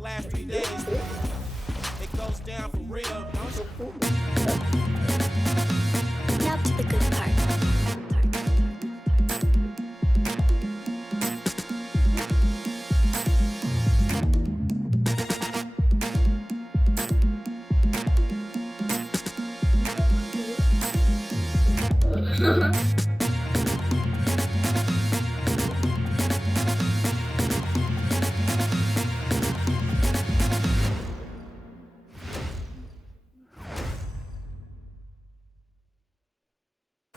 last 3 days. It goes down for real. Now to the good part.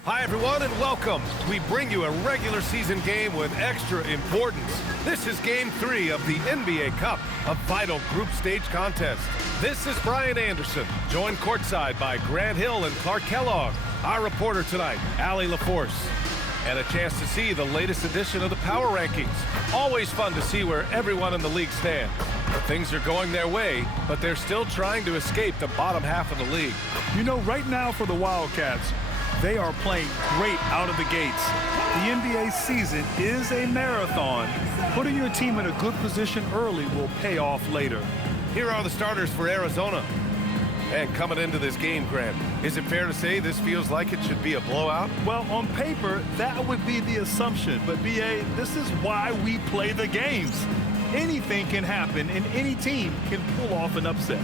Hi, everyone, and welcome. We bring you a regular season game with extra importance. This is Game 3 of the NBA Cup, a vital group stage contest. This is Brian Anderson, joined courtside by Grant Hill and Clark Kellogg. Our reporter tonight, Allie LaForce. And a chance to see the latest edition of the Power Rankings. Always fun to see where everyone in the league stands. Things are going their way, but they're still trying to escape the bottom half of the league. You know, right now for the Wildcats, they are playing great out of the gates. The NBA season is a marathon. Putting your team in a good position early will pay off later. Here are the starters for Arizona. And coming into this game, Grant, is it fair to say this feels like it should be a blowout? Well, on paper, that would be the assumption. But, B.A., this is why we play the games. Anything can happen, and any team can pull off an upset.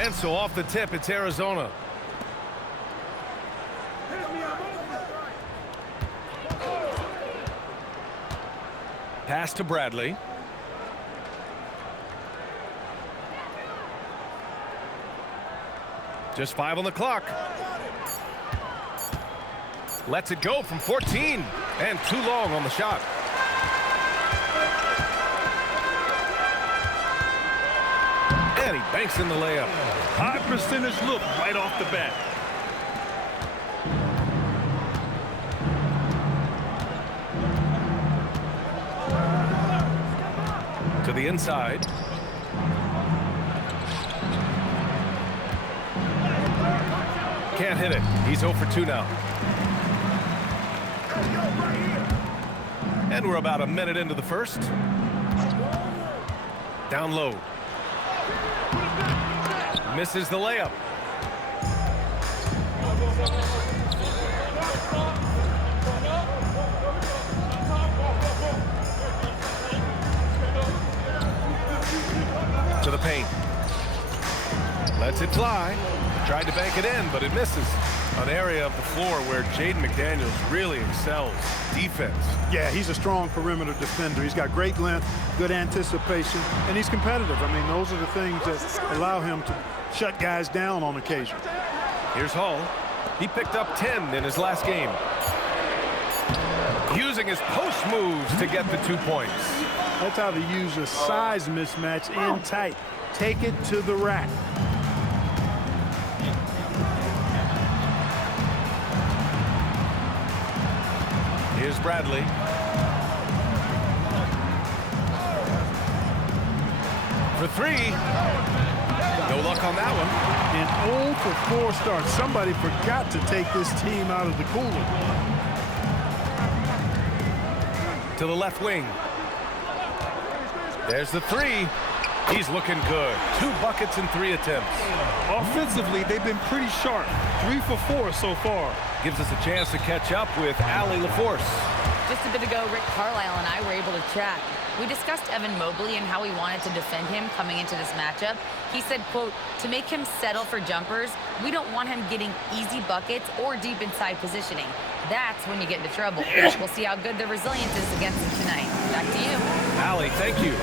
And so off the tip, it's Arizona. Pass to Bradley. Just 5 on the clock. Lets it go from 14. And too long on the shot. And he banks in the layup. High percentage look right off the bat. To the inside. Can't hit it. He's 0 for 2 now. And we're about a minute into the first. Down low. Misses the layup. To the paint. Lets it fly. Tried to bank it in, but it misses. An area of the floor where Jaden McDaniels really excels. Defense. Yeah, he's a strong perimeter defender. He's got great length, good anticipation, and he's competitive. I mean, those are the things that allow him to shut guys down on occasion. Here's Hall. He picked up 10 in his last game. Using his post moves to get the 2 points. That's how they use a size mismatch in tight. Take it to the rack. Here's Bradley. For 3. No luck on that one. An 0 for 4 start. Somebody forgot to take this team out of the cooler. To the left wing. There's the 3. He's looking good. 2 buckets in 3 attempts. Offensively, they've been pretty sharp. 3 for 4 so far. Gives us a chance to catch up with Allie LaForce. Just a bit ago, Rick Carlisle and I were able to chat. We discussed Evan Mobley and how we wanted to defend him coming into this matchup. He said, quote, to make him settle for jumpers, we don't want him getting easy buckets or deep inside positioning. That's when you get into trouble. We'll see how good the resilience is against him tonight. Back to you. Allie, thank you.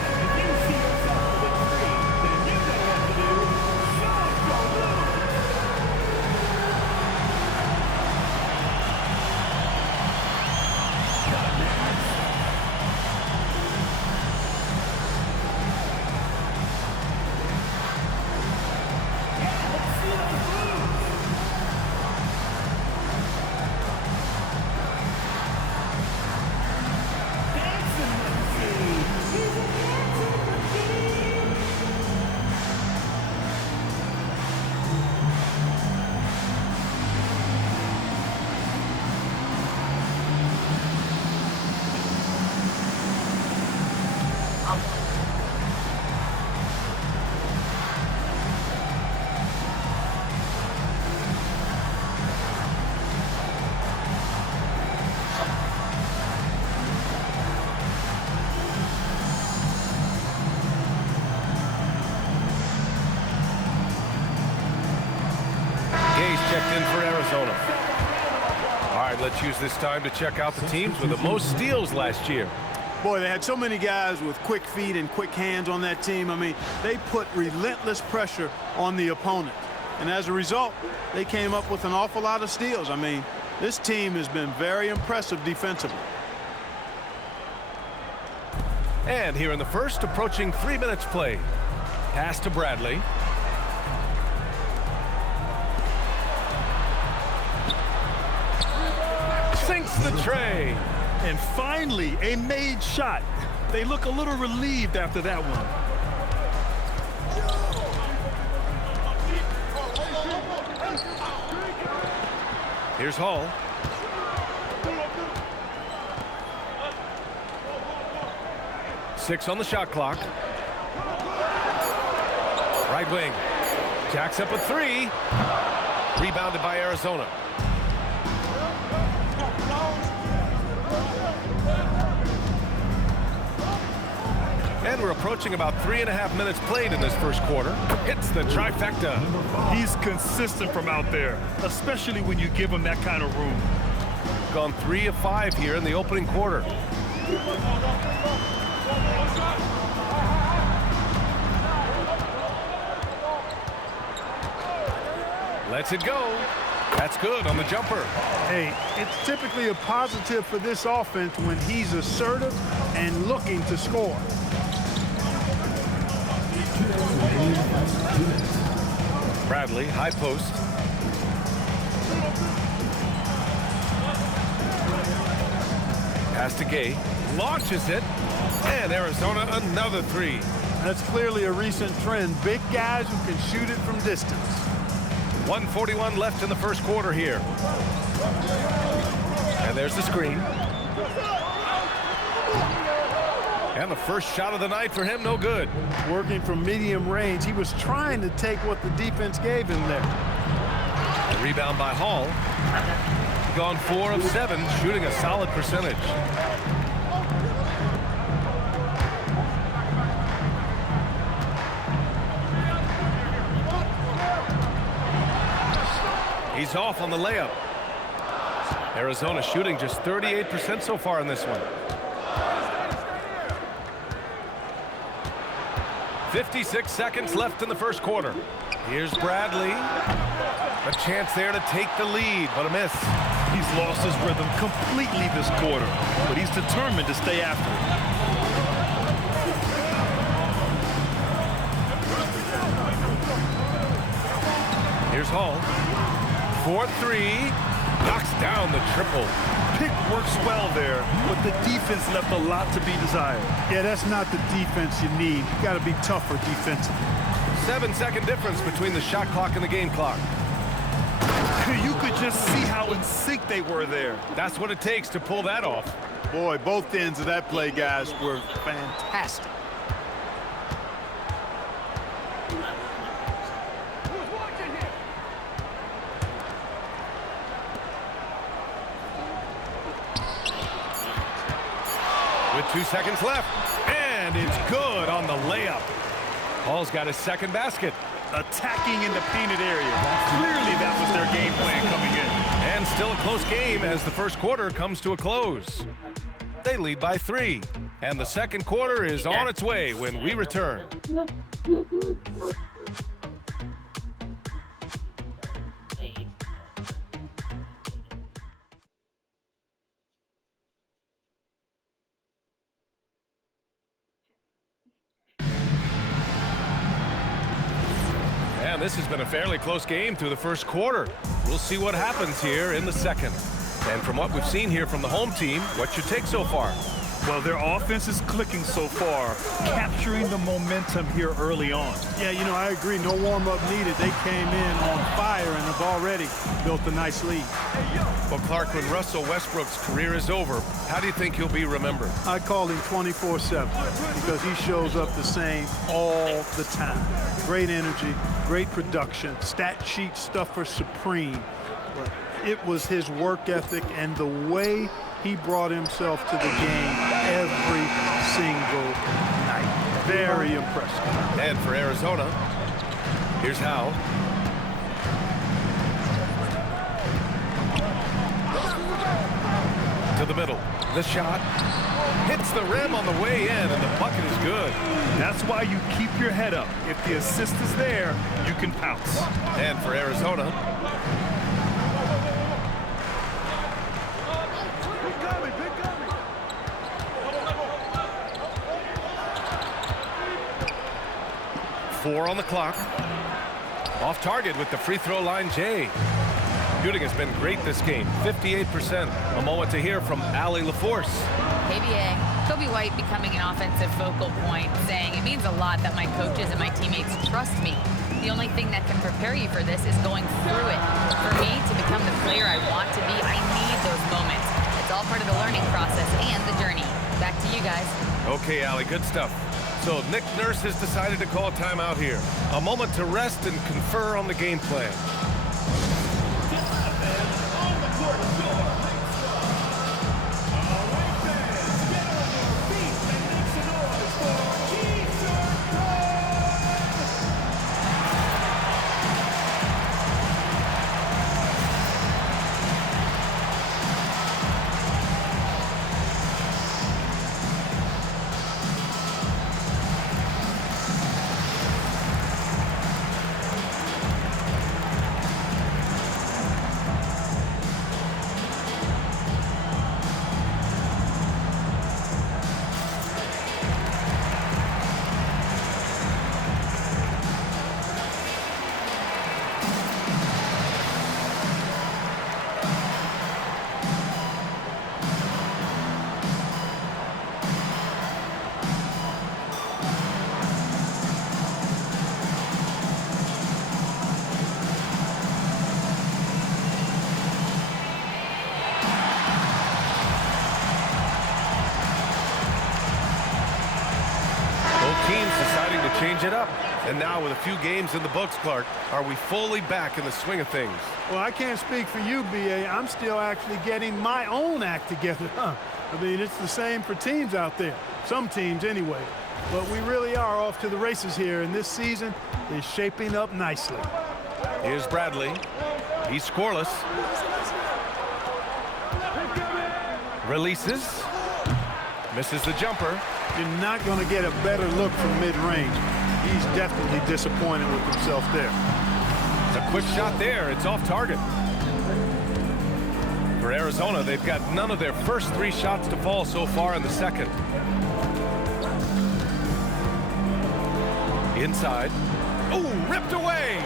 checked in for Arizona. All right, let's use this time to check out the teams with the most steals last year. Boy, they had so many guys with quick feet and quick hands on that team. I mean, they put relentless pressure on the opponent. And as a result, they came up with an awful lot of steals. I mean, this team has been very impressive defensively. And here in the first, approaching 3 minutes played. Pass to Bradley. Sinks the tray. And finally, a made shot. They look a little relieved after that one. Here's Hall. Six on the shot clock. Right wing. Jacks up a three. Rebounded by Arizona. And we're approaching about 3.5 minutes played in this first quarter. Hits the trifecta. He's consistent from out there, especially when you give him that kind of room. Gone 3 of 5 here in the opening quarter. Lets it go. That's good on the jumper. Hey, it's typically a positive for this offense when he's assertive and looking to score. Bradley, high post. Pass to Gay. Launches it. And Arizona another three. That's clearly a recent trend. Big guys who can shoot it from distance. 1:41 left in the first quarter here. And there's the screen. And the first shot of the night for him, no good. Working from medium range, he was trying to take what the defense gave him there. A rebound by Hall. Gone 4 of 7, shooting a solid percentage. He's off on the layup. Arizona shooting just 38% so far in this one. 56 seconds left in the first quarter. Here's Bradley. A chance there to take the lead, but a miss. He's lost his rhythm completely this quarter, but he's determined to stay after it. Here's Hall. 4-3. Knocks down the triple. Pick works well there, but the defense left a lot to be desired. Yeah, that's not the defense you need. You got to be tougher defensively. 7-second difference between the shot clock and the game clock. You could just see how in sync they were there. That's what it takes to pull that off. Boy, both ends of that play, guys, were fantastic. With 2 seconds left, and it's good on the layup. Hall's got his second basket. Attacking in the painted area. Clearly that was their game plan coming in. And still a close game as the first quarter comes to a close. They lead by 3, and the second quarter is on its way when we return. And this has been a fairly close game through the first quarter. We'll see what happens here in the second. And from what we've seen here from the home team, what's your take so far? Well, their offense is clicking so far, capturing the momentum here early on. Yeah, you know, I agree. No warm-up needed. They came in on fire and have already built a nice lead. Well, Clark, when Russell Westbrook's career is over, how do you think he'll be remembered? I call him 24/7 because he shows up the same all the time. Great energy, great production, stat sheet stuffer supreme. But it was his work ethic and the way he brought himself to the game every single night. Very impressive. And for Arizona, here's Howe. To the middle. The shot hits the rim on the way in, and the bucket is good. That's why you keep your head up. If the assist is there, you can pounce. And for Arizona, four on the clock. Off target with the free throw line, Jay. Shooting has been great this game, 58%. A moment to hear from Allie LaForce. KBA, Kobe White becoming an offensive focal point, saying it means a lot that my coaches and my teammates trust me. The only thing that can prepare you for this is going through it. For me to become the player I want to be, I need those moments. It's all part of the learning process and the journey. Back to you guys. Okay, Allie, good stuff. So Nick Nurse has decided to call timeout here. A moment to rest and confer on the game plan. Teams deciding to change it up. And now with a few games in the books, Clark, are we fully back in the swing of things? Well, I can't speak for you, B.A. I'm still actually getting my own act together. I mean, it's the same for teams out there. Some teams anyway. But we really are off to the races here, and this season is shaping up nicely. Here's Bradley. He's scoreless. Releases. Misses the jumper. You're not going to get a better look from mid-range. He's definitely disappointed with himself there. It's a quick shot there. It's off target. For Arizona, they've got none of their first three shots to fall so far in the second. Inside. Oh, ripped away.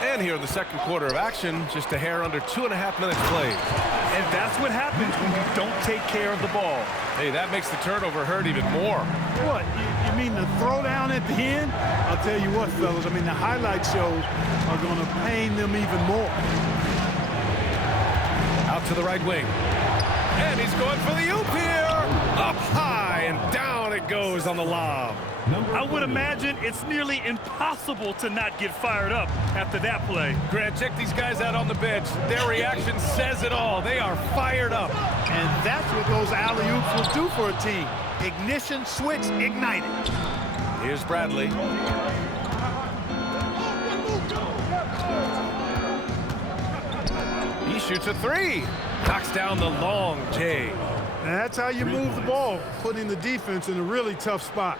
And here in the second quarter of action, just a hair under 2.5 minutes played. And that's what happens when you don't take care of the ball. Hey, that makes the turnover hurt even more. What? You mean the throwdown at the end? I'll tell you what, fellas. I mean, the highlight shows are going to pain them even more. Out to the right wing. And he's going for the oop here. Up high and down it goes on the lob. I would imagine it's nearly impossible to not get fired up after that play. Grant, check these guys out on the bench. Their reaction says it all. They are fired up. And that's what those alley-oops will do for a team. Ignition switch ignited. Here's Bradley. He shoots a three. Knocks down the long J. And that's how you move the ball, putting the defense in a really tough spot.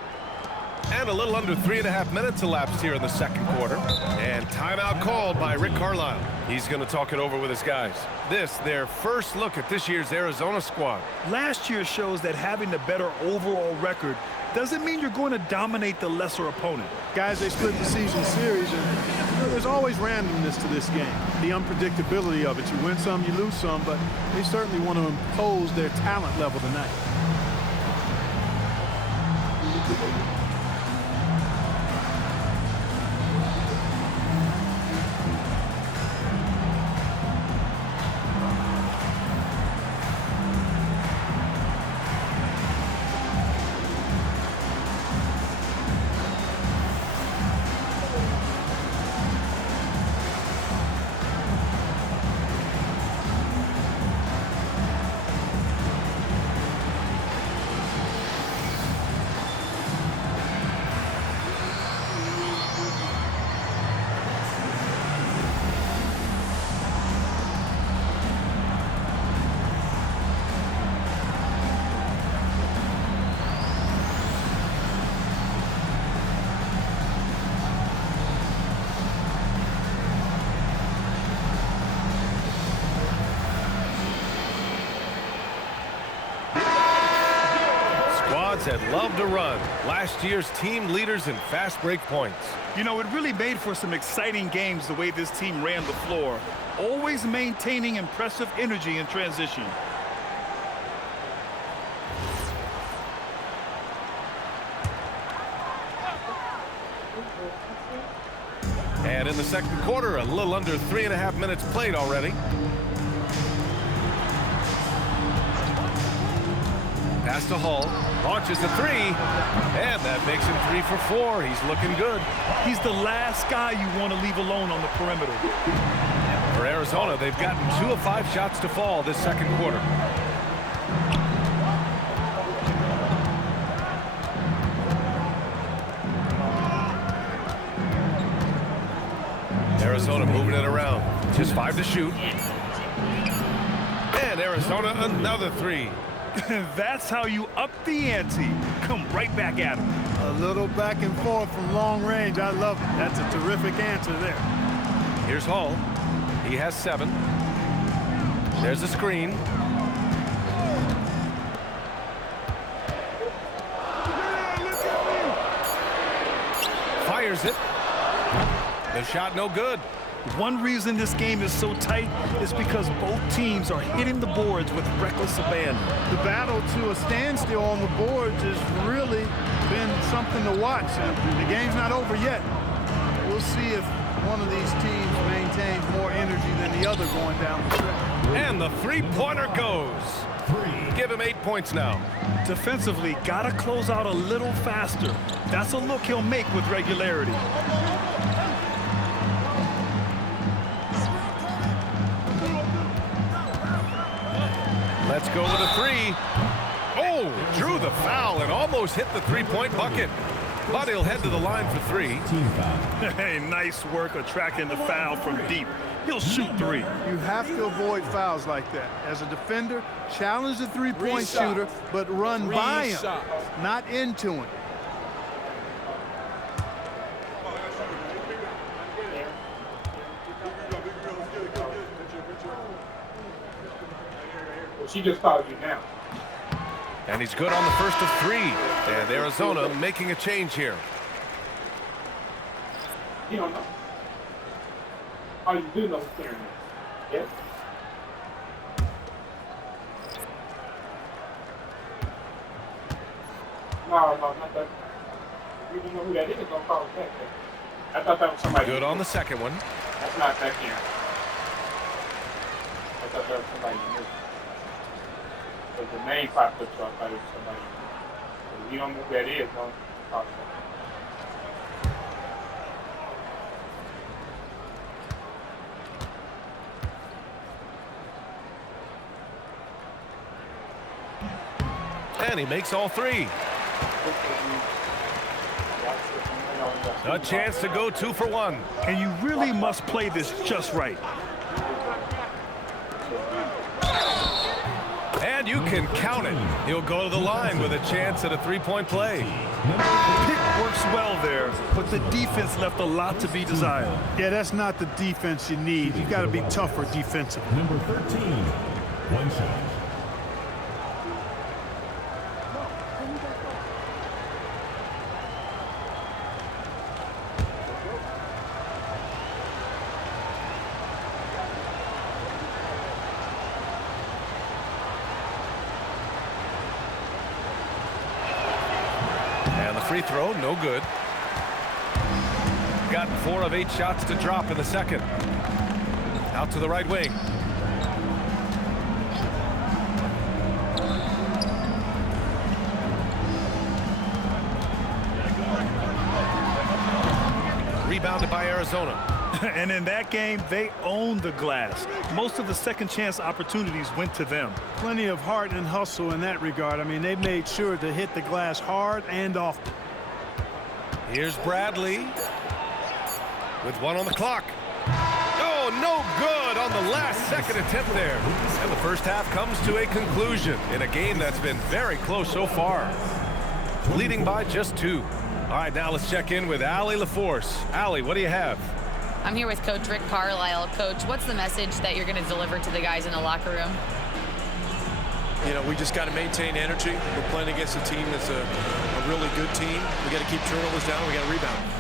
And a little under 3.5 minutes elapsed here in the second quarter. And timeout called by Rick Carlisle. He's going to talk it over with his guys. This, their first look at this year's Arizona squad. Last year shows that having the better overall record doesn't mean you're going to dominate the lesser opponent. Guys, they split the season series, and there's always randomness to this game. The unpredictability of it. You win some, you lose some, but they certainly want to impose their talent level tonight. Wildcats had loved to run. Last year's team leaders in fast break points. You know, it really made for some exciting games the way this team ran the floor, always maintaining impressive energy in transition. And in the second quarter, a little under 3.5 minutes played already. Pass to Hall, launches a three, and that makes him 3 for 4. He's looking good. He's the last guy you want to leave alone on the perimeter. For Arizona, they've gotten 2 of 5 shots to fall this second quarter. Arizona moving it around. Just 5 to shoot. And Arizona another 3. That's how you up the ante. Come right back at him. A little back and forth from long range. I love it. That's a terrific answer there. Here's Hall. He has 7. There's the screen. Fires it. The shot no good. One reason this game is so tight is because both teams are hitting the boards with reckless abandon. The battle to a standstill on the boards has really been something to watch. The game's not over yet. We'll see if one of these teams maintains more energy than the other going down the stretch. And the three-pointer goes. Give him 8 points now. Defensively, gotta close out a little faster. That's a look he'll make with regularity. Let's go with a 3. Oh, drew the foul and almost hit the three-point bucket. But he'll head to the line for 3. Hey, nice work attracting the foul from deep. He'll shoot 3. You have to avoid fouls like that. As a defender, challenge the three-point shooter, but run by him, not into him. She just called you now. And he's good on the first of 3. And Arizona making a change here. You don't know. Oh, you do know who's carrying it. Yes? No, not that. You don't know who that is, don't call it back. I thought that was somebody. Good on the second one. That's not back here. I thought that was somebody new. But the name popped up, so I thought it was somebody. If you don't know who that is, don't talk about it. And he makes all 3. A chance to go 2 for 1. And you really must play this just right. And you can count it. He'll go to the line with a chance at a 3-point play. Pick works well there, but the defense left a lot to be desired. Yeah, that's not the defense you need. You got to be tougher defensively. Number 13, 1 shot. Free throw, no good. Got 4 of 8 shots to drop in the second. Out to the right wing. Rebounded by Arizona. And in that game, they owned the glass. Most of the second chance opportunities went to them. Plenty of heart and hustle in that regard. I mean, they made sure to hit the glass hard and often. Here's Bradley with 1 on the clock. Oh, no good on the last second attempt there. And the first half comes to a conclusion in a game that's been very close so far. Leading by just 2. All right, now let's check in with Allie LaForce. Allie, what do you have? I'm here with Coach Rick Carlisle. Coach, what's the message that you're going to deliver to the guys in the locker room? You know, we just got to maintain energy. We're playing against a team that's a really good team. We got to keep turnovers down. We got to rebound.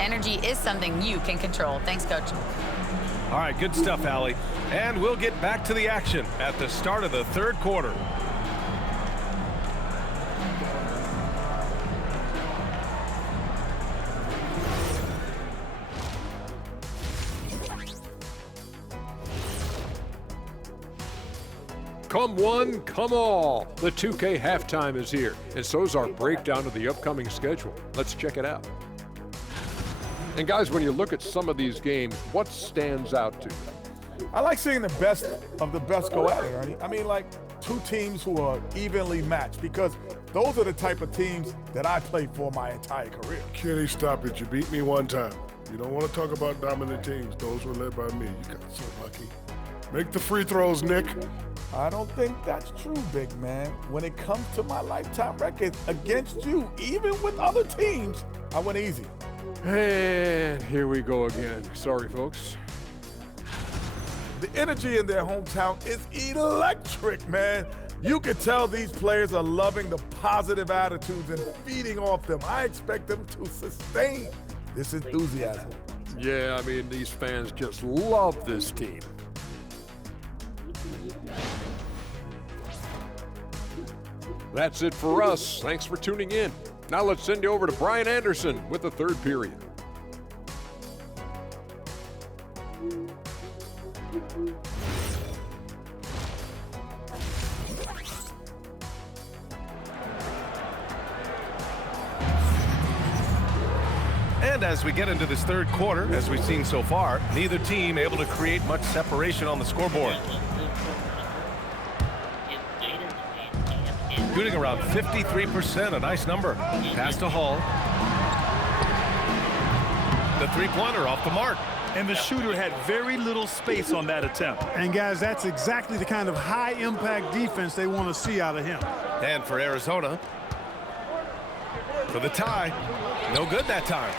Energy is something you can control. Thanks, Coach. All right, good stuff, Allie. And we'll get back to the action at the start of the third quarter. Come one, come all. The 2K halftime is here, and so is our breakdown of the upcoming schedule. Let's check it out. And guys, when you look at some of these games, what stands out to you? I like seeing the best of the best go at it, Ernie. I mean, like two teams who are evenly matched, because those are the type of teams that I played for my entire career. Kenny, stop it. You beat me one time. You don't want to talk about dominant teams. Those were led by me. You got so lucky. Make the free throws, Nick. I don't think that's true, big man. When it comes to my lifetime record against you, even with other teams, I went easy. And here we go again. Sorry, folks. The energy in their hometown is electric, man. You can tell these players are loving the positive attitudes and feeding off them. I expect them to sustain this enthusiasm. Yeah, I mean, these fans just love this team. That's it for us. Thanks for tuning in. Now let's send you over to Brian Anderson with the third period. And as we get into this third quarter, as we've seen so far, neither team able to create much separation on the scoreboard. Shooting around 53%, a nice number. Pass to Hall. The three-pointer off the mark. And the shooter had very little space on that attempt. And guys, that's exactly the kind of high-impact defense they want to see out of him. And for Arizona, for the tie, no good that time.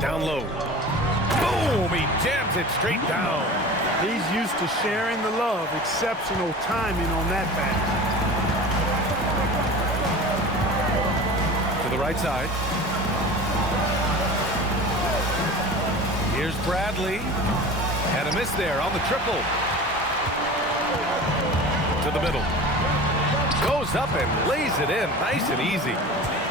Down low. Boom! He jams it straight down. He's used to sharing the love. Exceptional timing on that pass. To the right side. Here's Bradley. Had a miss there on the triple. To the middle. Goes up and lays it in. Nice and easy.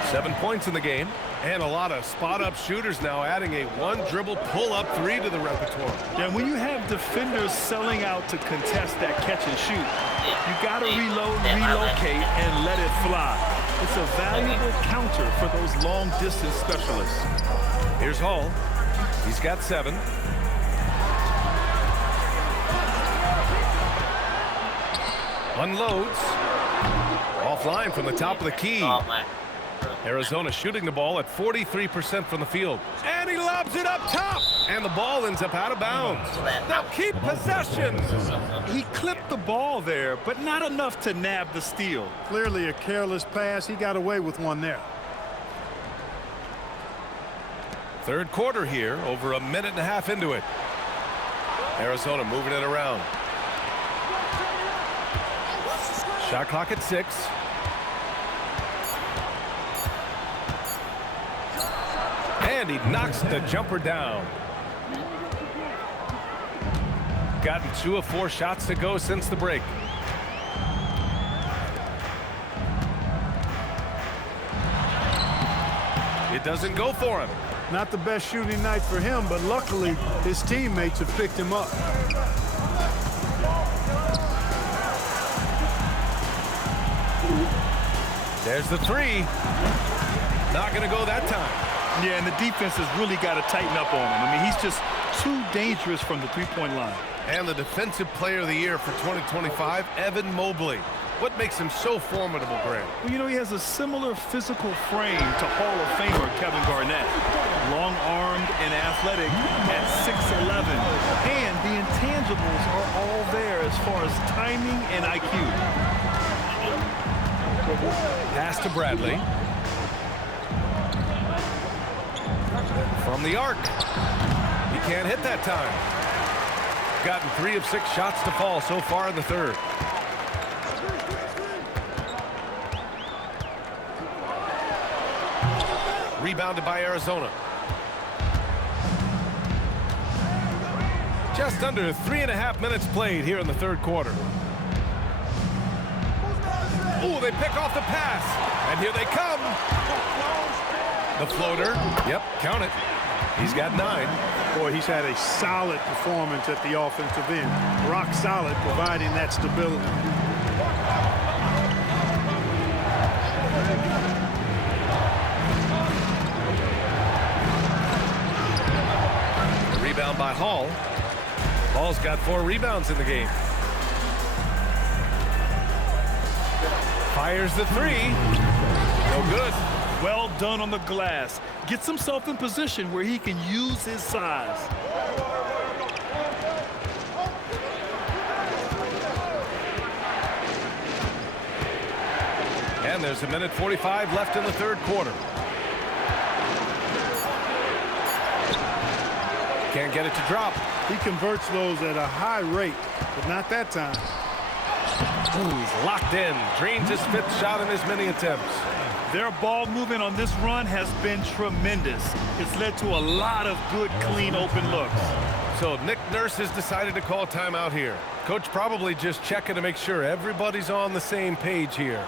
7 points in the game. And a lot of spot-up shooters now, adding a one-dribble pull-up three to the repertoire. And when you have defenders selling out to contest that catch and shoot, you got to reload, relocate, and let it fly. It's a valuable counter for those long-distance specialists. Here's Hall. He's got 7. Unloads. Offline from the top of the key. Arizona shooting the ball at 43% from the field. And he lobs it up top. And the ball ends up out of bounds. Now keep possession. He clipped the ball there, but not enough to nab the steal. Clearly a careless pass. He got away with one there. Third quarter here, over a minute and a half into it. Arizona moving it around. Shot clock at 6. And he knocks the jumper down. Gotten 2 of 4 shots to go since the break. It doesn't go for him. Not the best shooting night for him, but luckily his teammates have picked him up. There's the 3. Not going to go that time. Yeah, and the defense has really got to tighten up on him. I mean, he's just too dangerous from the three-point line. And the Defensive Player of the Year for 2025, Evan Mobley. What makes him so formidable, Grant? Well, you know, he has a similar physical frame to Hall of Famer Kevin Garnett. Long-armed and athletic at 6'11". And the intangibles are all there as far as timing and IQ. Pass to Bradley. From the arc. He can't hit that time. Gotten 3 of 6 shots to fall so far in the third. Rebounded by Arizona. Just under 3.5 minutes played here in the third quarter. Ooh, they pick off the pass. And here they come. The floater. Yep, count it. He's got 9. Boy, he's had a solid performance at the offensive end. Rock solid, providing that stability. Rebound by Hall. Hall's got 4 rebounds in the game. Fires the 3. No good. Well done on the glass. Gets himself in position where he can use his size. And there's 1:45 left in the third quarter. Can't get it to drop. He converts those at a high rate, but not that time. Ooh, he's locked in. Drains his 5th shot in as many attempts. Their ball movement on this run has been tremendous. It's led to a lot of good, clean, open looks. So Nick Nurse has decided to call timeout here. Coach probably just checking to make sure everybody's on the same page here.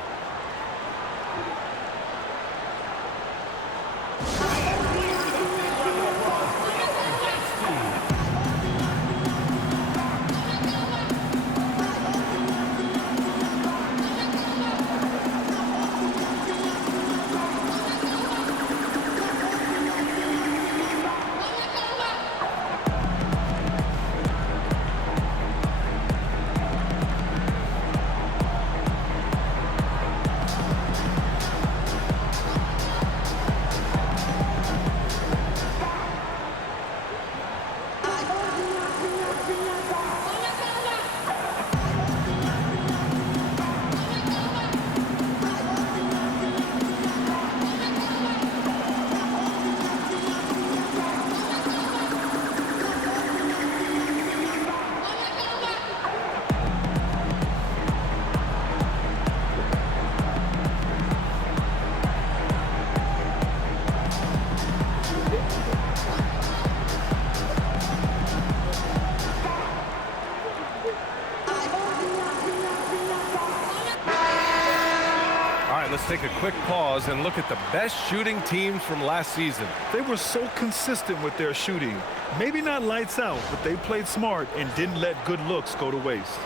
Let's take a quick pause and look at the best shooting teams from last season. They were so consistent with their shooting. Maybe not lights out, but they played smart and didn't let good looks go to waste.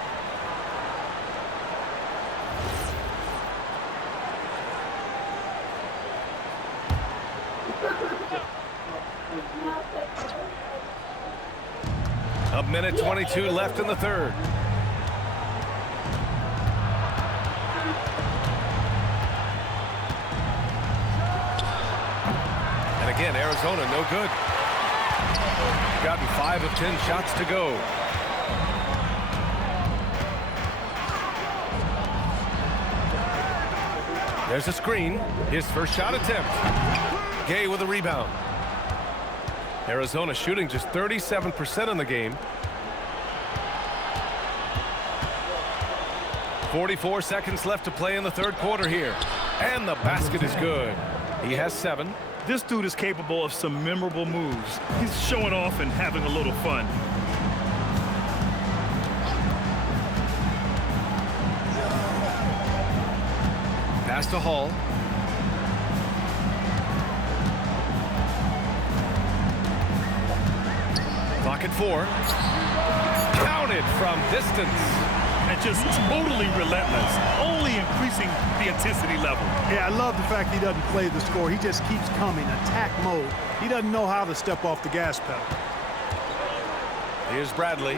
A minute 22 left in the third. And again, Arizona, no good. Gotten 5 of 10 shots to go. There's a screen. His first shot attempt. Gay with a rebound. Arizona shooting just 37% in the game. 44 seconds left to play in the third quarter here. And the basket is good. He has 7. This dude is capable of some memorable moves. He's showing off and having a little fun. Pass to Hall. Clock at 4. Counted from distance. And just totally relentless, only increasing the intensity level. Yeah, I love the fact he doesn't play the score. He just keeps coming, attack mode. He doesn't know how to step off the gas pedal. Here's Bradley.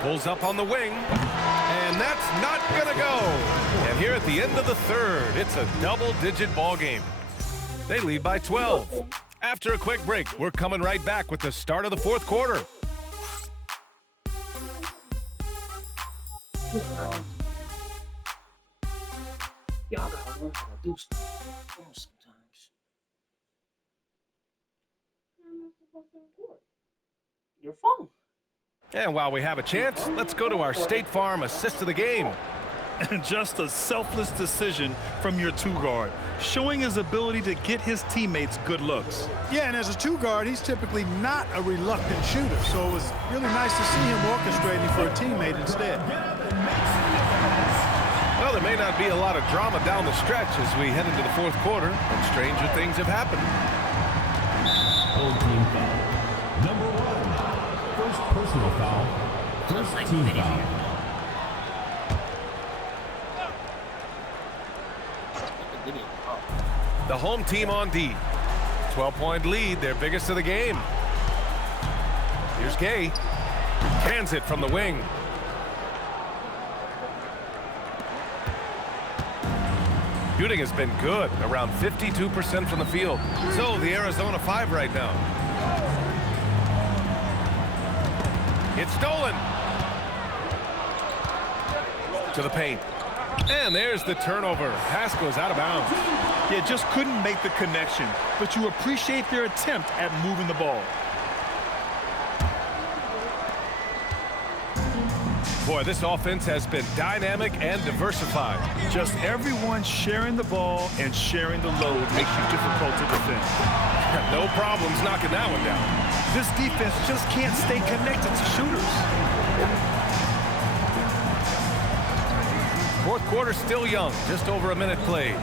Pulls up on the wing. And that's not going to go. And here at the end of the third, it's a double-digit ball game. They lead by 12. After a quick break, we're coming right back with the start of the fourth quarter. Y'all gotta learn how to do stuff sometimes. your phone. And while we have a chance, let's go to our State Farm assist of the game. And just a selfless decision from your two-guard, showing his ability to get his teammates good looks. Yeah, and as a two-guard, he's typically not a reluctant shooter, so it was really nice to see him orchestrating for a teammate instead. Well, there may not be a lot of drama down the stretch as we head into the fourth quarter, but stranger things have happened. Old team foul. Number 1. First personal foul. First team foul. The home team on D. 12-point lead, their biggest of the game. Here's Gay. Cans it from the wing. Shooting has been good, around 52% from the field. So the Arizona 5 right now. It's stolen. To the paint. And there's the turnover. Pass goes out of bounds. Yeah, just couldn't make the connection, but you appreciate their attempt at moving the ball. Boy, this offense has been dynamic and diversified. Just everyone sharing the ball and sharing the load makes you difficult to defend. No problems knocking that one down. This defense just can't stay connected to shooters. Fourth quarter still young, just over a minute played.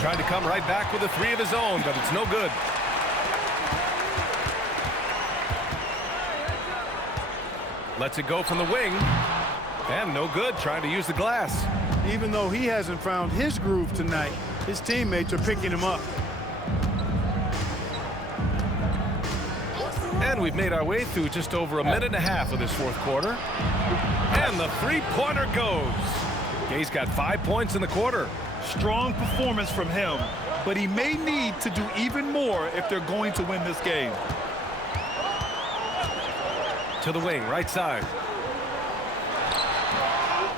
Tried to come right back with a three of his own, but it's no good. Lets it go from the wing. And no good, trying to use the glass. Even though he hasn't found his groove tonight, his teammates are picking him up. And we've made our way through just over a minute and a half of this fourth quarter. And the three-pointer goes. Gay's got 5 points in the quarter. Strong performance from him, but he may need to do even more if they're going to win this game. To the wing, right side.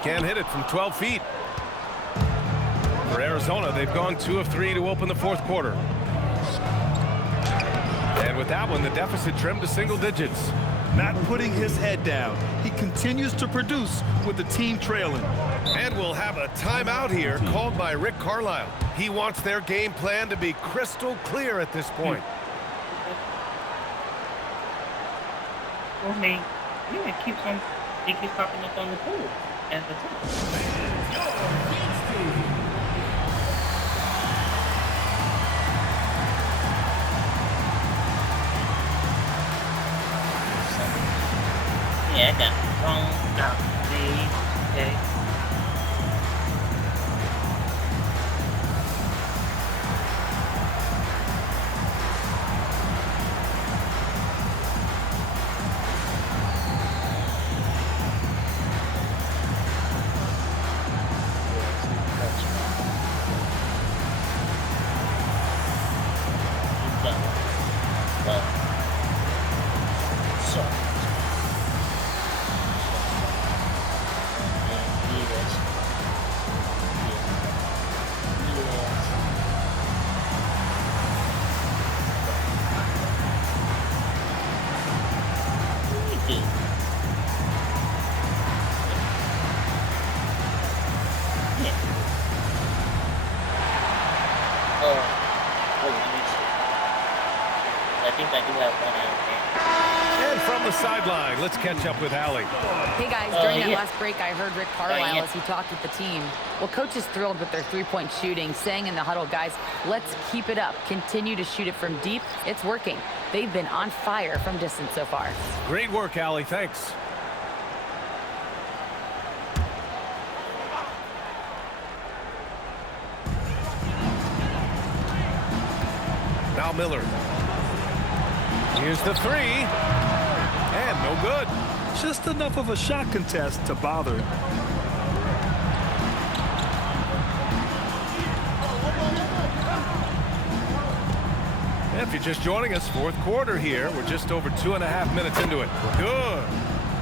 Can't hit it from 12 feet. For Arizona, they've gone 2 of 3 to open the fourth quarter. And with that one, the deficit trimmed to single digits. Not putting his head down. He continues to produce with the team trailing. And we'll have a timeout here called by Rick Carlisle. He wants their game plan to be crystal clear at this point. Well, he keeps popping up on the pool at the top. Yeah, I got wrong out there. Okay. And from the sideline, let's catch up with Allie. Hey guys, during that last break, I heard Rick Carlisle as he talked with the team. Well, coach is thrilled with their three-point shooting, saying in the huddle, guys, let's keep it up. Continue to shoot it from deep. It's working. They've been on fire from distance so far. Great work, Allie. Thanks. Now Miller. Here's the three. And no good. Just enough of a shot contest to bother him. If you're just joining us, fourth quarter here. We're just over 2.5 minutes into it. Good.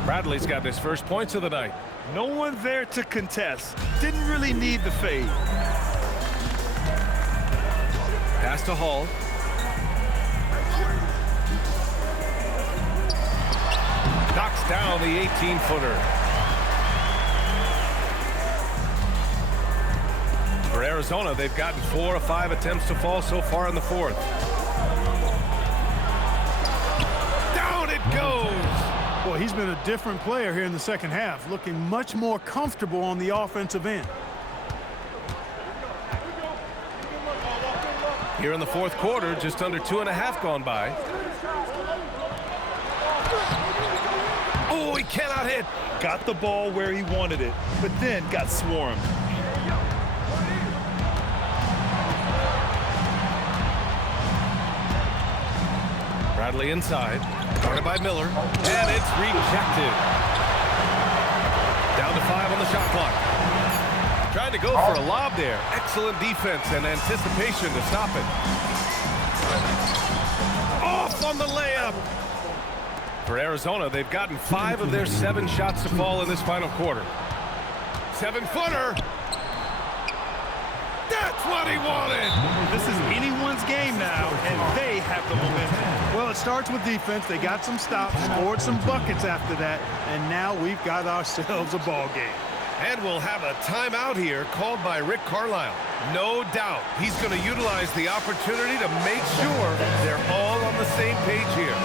Bradley's got his first points of the night. No one there to contest. Didn't really need the fade. Pass pass to Hall. Knocks down the 18-footer. For Arizona, they've gotten 4 of 5 attempts to fall so far in the fourth. Down it goes! Boy, he's been a different player here in the second half, looking much more comfortable on the offensive end. Here in the fourth quarter, just under 2.5 gone by. Oh, he cannot hit. Got the ball where he wanted it, but then got swarmed. Bradley inside, guarded by Miller, and it's rejected. Down to 5 on the shot clock. Trying to go for a lob there. Excellent defense and anticipation to stop it. Off on the layup. For Arizona, they've gotten 5 of their 7 shots to fall in this final quarter. 7-footer. That's what he wanted. This is anyone's game now, and they have the momentum. Well, it starts with defense. They got some stops, scored some buckets after that, and now we've got ourselves a ball game. And we'll have a timeout here called by Rick Carlisle. No doubt he's going to utilize the opportunity to make sure they're all on the same page here.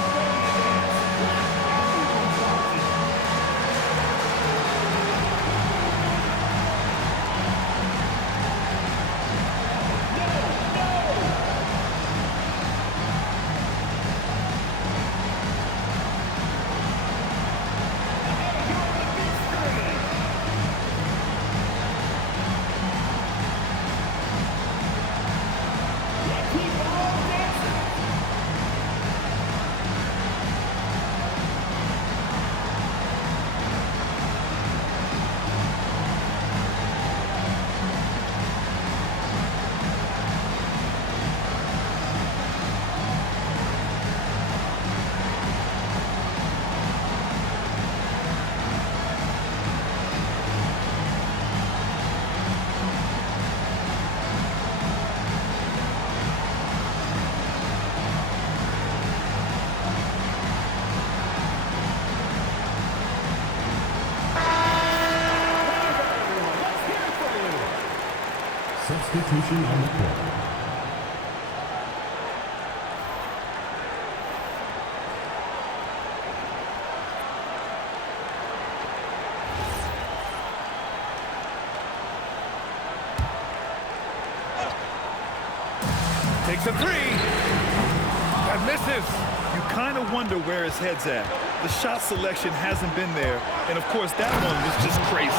Substitution on the court. Takes a 3. And misses. You kind of wonder where his head's at. The shot selection hasn't been there, and of course that one was just crazy.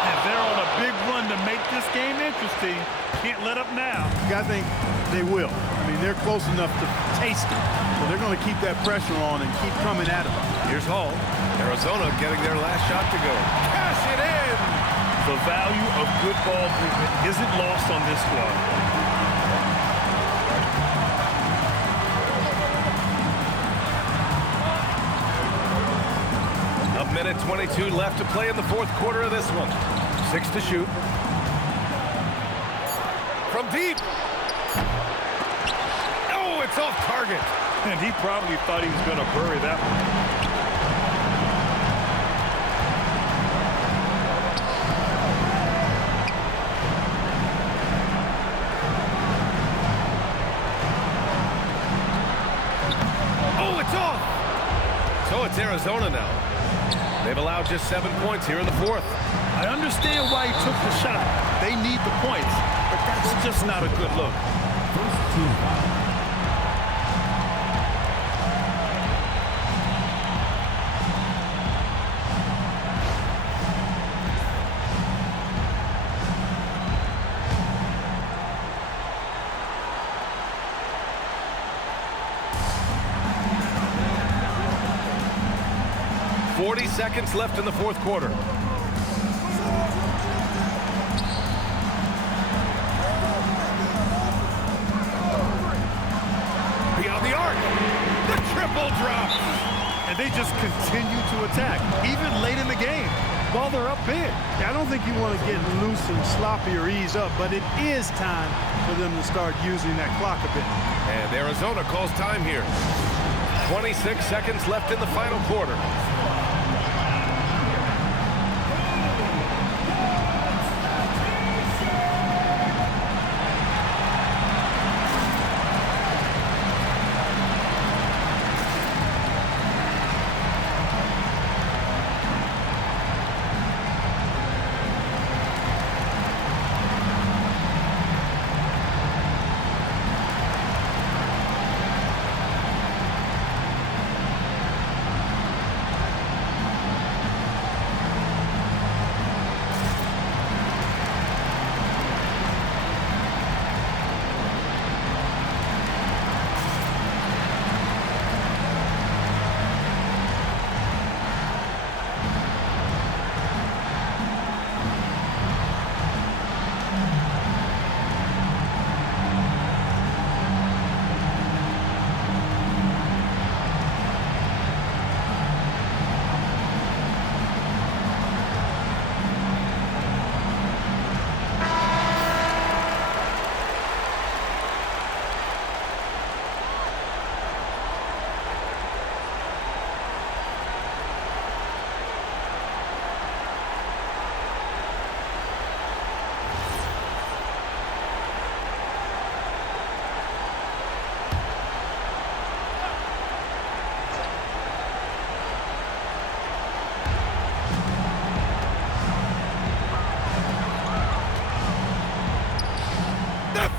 And they're on a big run to make this game interesting. Can't let up now. I think they will. I mean, they're close enough to taste it. So they're going to keep that pressure on and keep coming at them. Here's Hall. Arizona getting their last shot to go. Cash it in! The value of good ball movement isn't lost on this squad. A minute 22 left to play in the fourth quarter of this one. 6 to shoot. From deep. Oh, it's off target. And he probably thought he was going to bury that one. Oh, it's off. So it's Arizona now. They've allowed just 7 points here in the fourth. I understand why he took the shot. They need the points, but that's just not a good look. First team foul. Seconds left in the fourth quarter. Beyond the arc. The triple drop. And they just continue to attack, even late in the game. while they're up big. I don't think you want to get loose and sloppy or ease up, but it is time for them to start using that clock a bit. And Arizona calls time here. 26 seconds left in the final quarter.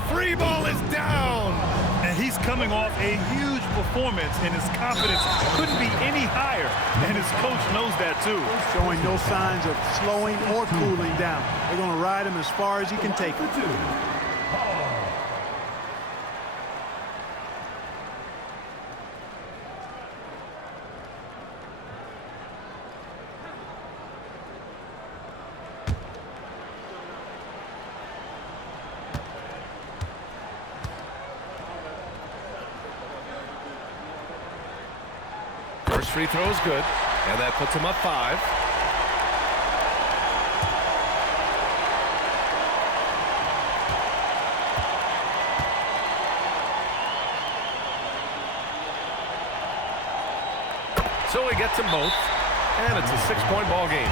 Free ball is down. And he's coming off a huge performance, and his confidence couldn't be any higher. And his coach knows that, too. Showing no signs of slowing or cooling down. They're going to ride him as far as he can take him. First free throw is good, and that puts him up 5. So he gets them both, and it's a 6-point ball game.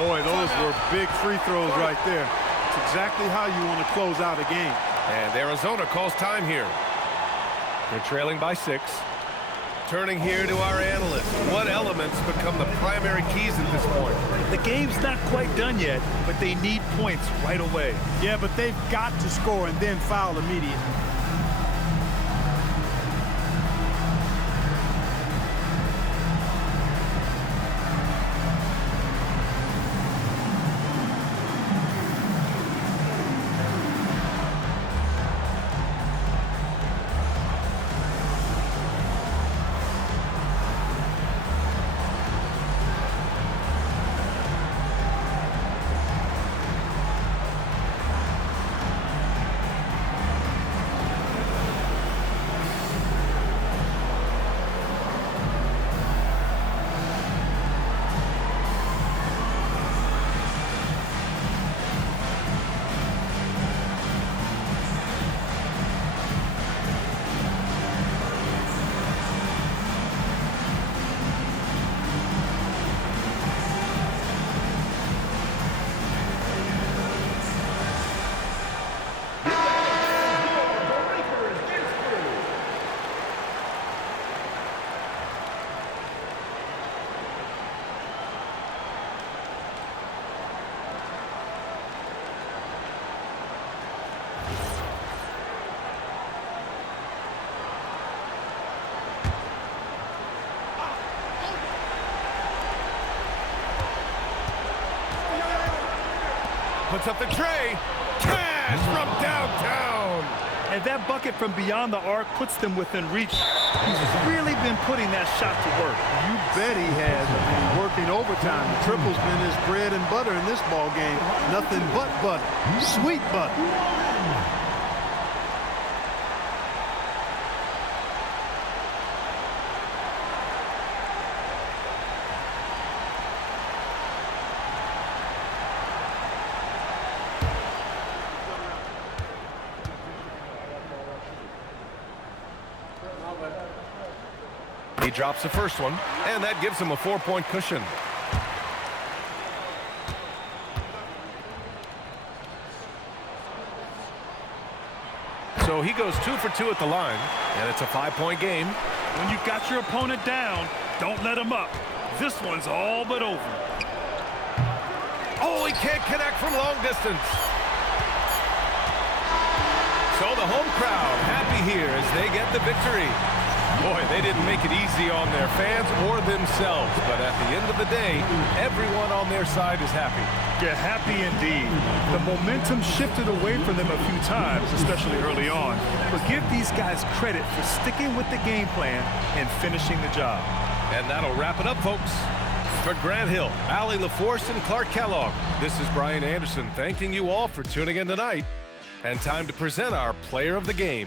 Boy, those were big free throws right there. It's exactly how you want to close out a game. And Arizona calls time here. They're trailing by 6. Turning here to our analyst. What elements become the primary keys at this point? The game's not quite done yet, but they need points right away. Yeah, but they've got to score and then foul immediately. Puts up the tray. Cash from downtown. And that bucket from beyond the arc puts them within reach. He's really been putting that shot to work. You bet he has. I mean, working overtime. The triple's been his bread and butter in this ball game. Nothing but butter. Sweet butter. He drops the first one, and that gives him a 4-point cushion. So he goes 2 for 2 at the line, and it's a 5-point game. When you've got your opponent down, don't let him up. This one's all but over. Oh, he can't connect from long distance. So the home crowd happy here as they get the victory. Boy, they didn't make it easy on their fans or themselves, but at the end of the day, everyone on their side is happy. Yeah, happy indeed. The momentum shifted away from them a few times, especially early on. But give these guys credit for sticking with the game plan and finishing the job. And that'll wrap it up, folks. For Grant Hill, Allie LaForce, and Clark Kellogg, this is Brian Anderson thanking you all for tuning in tonight. And time to present our player of the game.